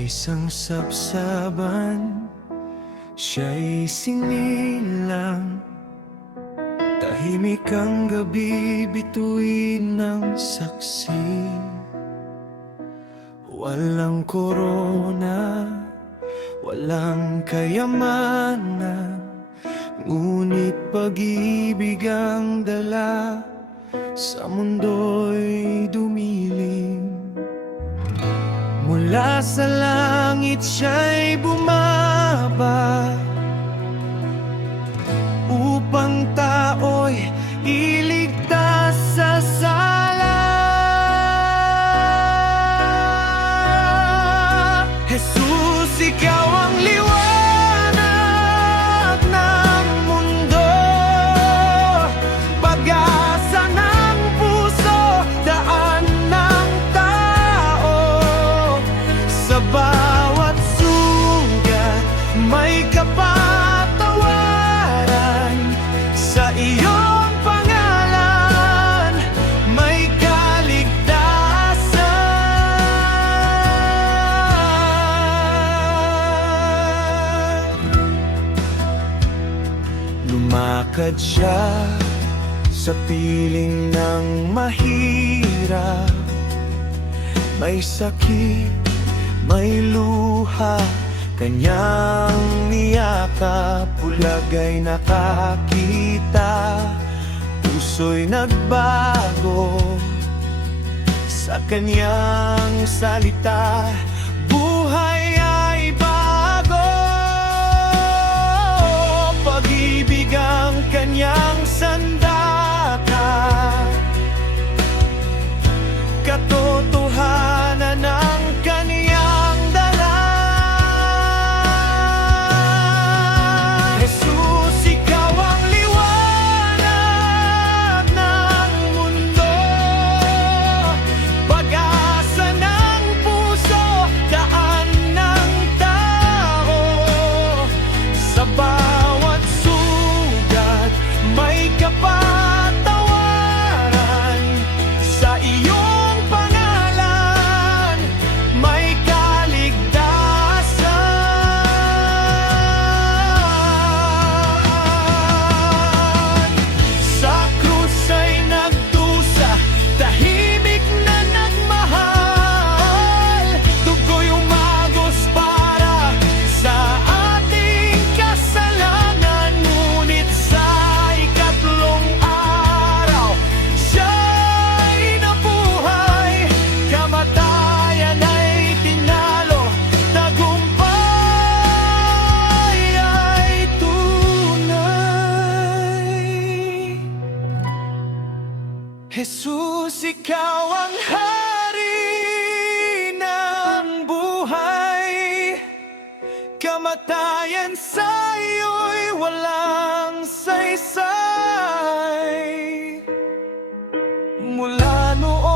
isang sapsaban, siya'y sinilang. Tahimik ang gabi, bituin ng saksi. Walang korona, walang kayamanan, ngunit pag-ibig ang dala sa mundo'y dumilim. Mula sa langit siya'y bumaba upang tao'y iligtas sa sala. Jesus, ikaw ang liwanag ng mundo, pag-asa ng puso, daan ng tao. Sa bawat sugat may kapatawaran, sa iyong pangalan may kaligtasan. Lumakad siya sa piling ng mahirap, may sakit, may luha, kanyang niyakap. Bulag ay nakakita, puso'y nagbago sa kanyang salita. Buhay ay bago, pag-ibig ang kanyang sandata, katotohanan ang kaniyang dala. Jesus, ikaw ang liwanag ng mundo, pag-asa ng puso, daan ng tao. Sa bawat sugat may kapatawaran, sa iyong pangalan may kaligtasan. Sa krus ay nagdusa, tahimik na nagmahal, dugo'y umagos para sa ating kasalanan. Ngunit sa ikatlong araw siya'y nabuhay, kamatayan ay tinalo, tagumpay ay tunay. Jesus, ikaw ang hari ng buhay, kamatayan sa iyo'y walang saysay. Mula noon